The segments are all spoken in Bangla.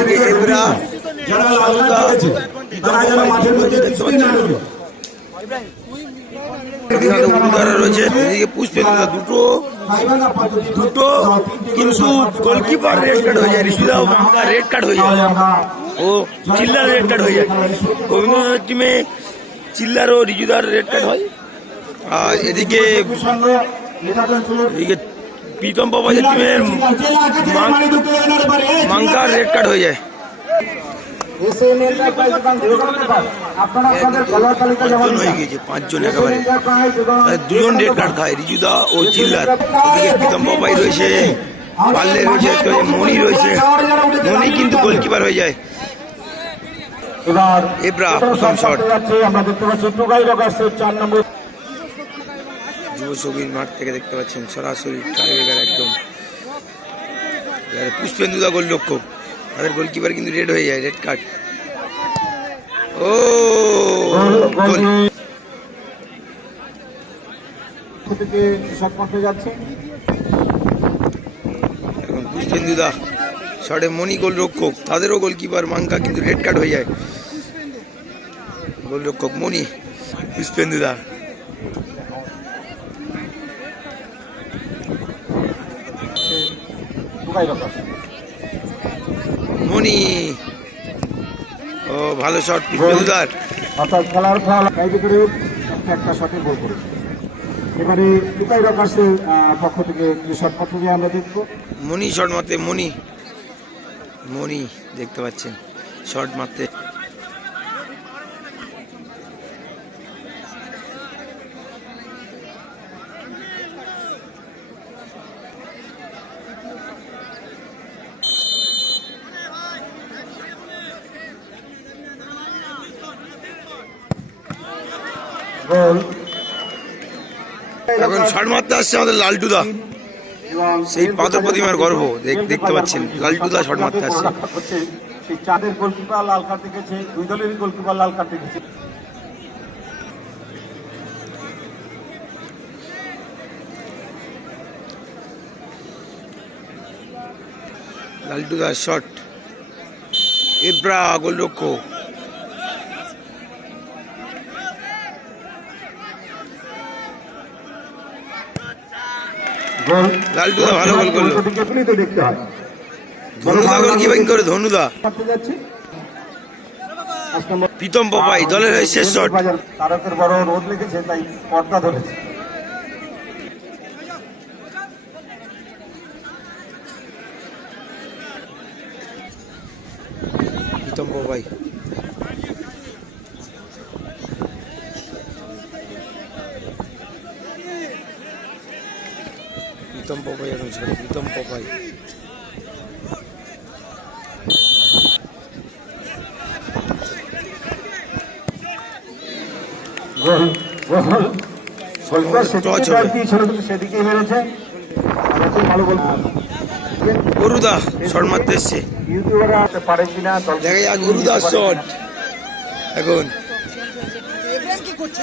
এদিকে এবরা যারা লাল কার্ড তারা যেন মাঠের মধ্যে কিছুই না ঢোকে। রয়েছে এদিকে পুষ্পেন্দুদা দুটো দুটো কিন্তু গোলকিপার রেড কার্ড হয়ে যায় ঋষিদা রেড কার্ড হয়ে যায়। ও চিল্লার রেড কার্ড হয়ে যায়। গোবিন্দ টিমে চিল্লার ও রিজুদার রেড কার্ড হয়। আর এদিকে এদিকে হয়ে। আপনারা আপনাদের খেলোয়াড় তালিকা জমা পাঁচজন একেবারে। দুজন রেড কার্ড খায় রিজুদা ও চিল্লার প্রীতম বাবাই রয়েছে পাল্লে রয়েছে মণি রয়েছে। মণি কিন্তু গোলকিপার হয়ে যায়। এবার প্রথম শট। আমরা দেখতে পাচ্ছি টুকাই রকার্সের চার নম্বর যুব সঙ্গীর মাঠ থেকে দেখতে পাচ্ছেন, সরাসরি টাইব্রেকার একদম। এবারে গোল গোলরক্ষক তাদের গোলকিপার কিন্তু রেড হয়ে যায় রেড কার্ড ও! গোল। পুষ্পেন্দুদা, শটে মণি গোলরক্ষক তাদেরও গোলকিপার মাঙ্কা কিন্তু রেড কার্ড হয়ে যায়। গোলরক্ষক মণি, পুষ্পেন্দুদা। রকার্স মণি। ও ভালো শট পুষ্পেন্দুদার অর্থাৎ খেলার ফল গাইডে করে একটা শটে গোল করেছে। এবারে টুকাই রকার্সের পক্ষ থেকে? যে শট পদ্ধতি আমরা দেখব? মণি শট মারতে মণি। মণি দেখতে পাচ্ছেন। শট মারতে। গোল এখন শট মারতে আসছে আমাদের লালটুদা। সেই পাথর প্রতিমার গর্ব দেখ- দেখতে পাচ্ছেন লালটুদা শট মারতে আসছে। সেই চাঁদের গোলকিপার লাল কার্ড দেখেছে দুই দলেরই গোলকিপার লাল কার্ড দেখেছে। লালটুদা শট এবরা গোলরক্ষক। লালটুদা ভালো গোল করল হয় ধনুদা গোল কিপিং করে ধনুদা প্রীতম পপাই দলের হয়ে শেষ শট তারকের বড় রোদ লেগেছে তাই পর্দা ধরেছে প্রীতম পপাই প্রীতম পপাই এখন ছেড়ে প্রীতম পপাই গরুদা শট মারতে এসছে দেখা যাক গরুদা শট এখন এব্রাহিম কি করছে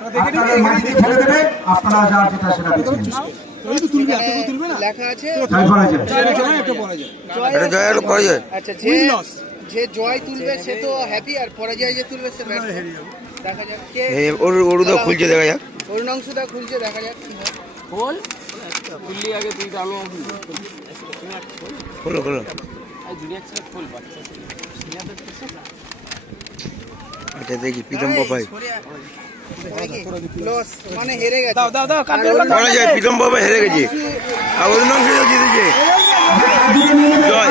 মাটিতে দেবে আপনারা যার যেটা সেটা বেছে আচ্ছা যে জয় তুলবে সে তো হ্যাপি আর পরাজয় যে তুলবে সে দেখা যাক কে ওর ওরুদা খুলছে দেখা যাক। খুলছে দেখা যাক। খোল। খুললি আগে তুই আমি খোলো খোলো। আচ্ছা দেখি প্রীতম পাপাই। লস মানে হেরে গেছে। দাও দাও দাও পরাজয় প্রীতম পাপাই হেরে গেছে। আর অরুণাংশ জিতেছে। জয়।